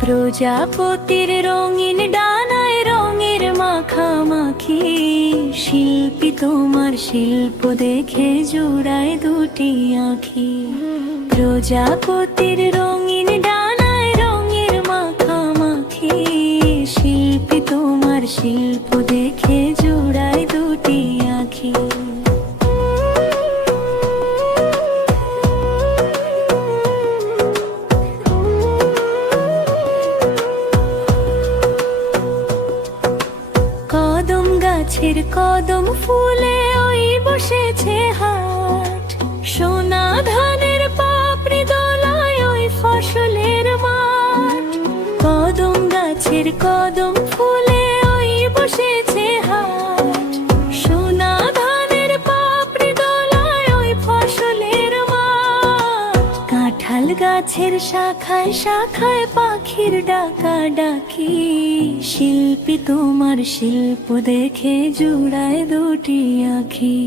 প্রজাপতির রঙিন ডানায় রঙের মাখামাখি শিল্পী তোমার শিল্প দেখে জোড়ায় দুটি আঁখি। প্রজাপতির রঙিন ডানায় রঙের মাখামাখি শিল্পী তোমার শিল্প দেখে জোড়ায় দুটি গাছের কদম ফুলে ওই বসেছে হাট। সোনা ধানের পাপড়ি দোলায় ওই ফসলের মাঠ। কদম গাছের কদম কাঁঠাল গাছের শাখায় শাখায় পাখির ডাকা ডাকি। শিল্পী তোমার শিল্প দেখে জুড়ায় দুটি আখি।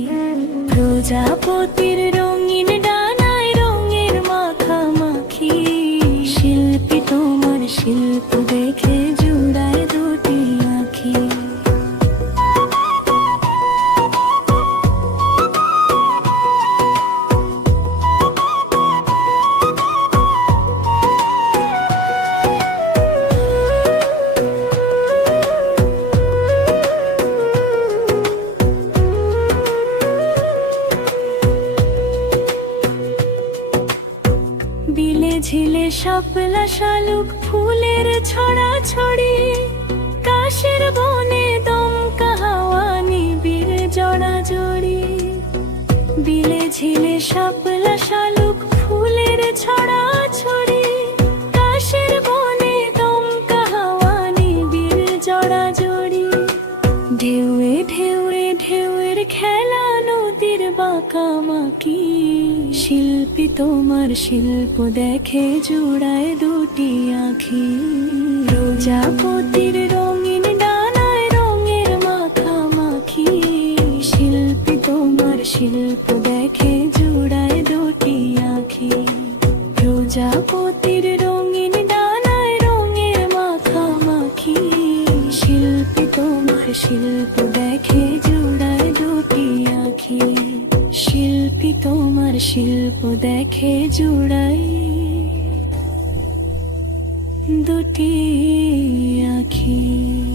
প্রজাপতির রঙিন ডানায় রঙের মাখামাখি শিল্পী তোমার শিল্প দেখে জুড়ায় দুটি ঝিলে শাপলা শালুক ফুলের ছড়া ছড়ি কাশের বনে দমকা হাওয়া নিবিড় জড়া জড়ি। বিলে ঝিলে শাপলা শালুক ফুলের ছড়া ছড়ি কাশের বনে দমকা হাওয়া নিবিড় জড়া জড়ি। ঢেউয়ে ঢেউয়ে ঢেউয়ের খেলা নদীর বাঁকামাকি শিল্পী তোমার শিল্প দেখে জোড়ায় দুটি আখি। প্রজাপতির রঙিন ডানায় রঙের মাখামাখি। শিল্পী তোমার শিল্প দেখে জোড়ায় দুটি আখি। প্রজাপতির রঙিন ডানায় রঙের মাখামাখি। শিল্পী তোমার শিল্প দেখে জোড়ায় দুটি আখি। শিল্পী শিল্পী তোমার শিল্প দেখে জোড়াই। দুটি আখি।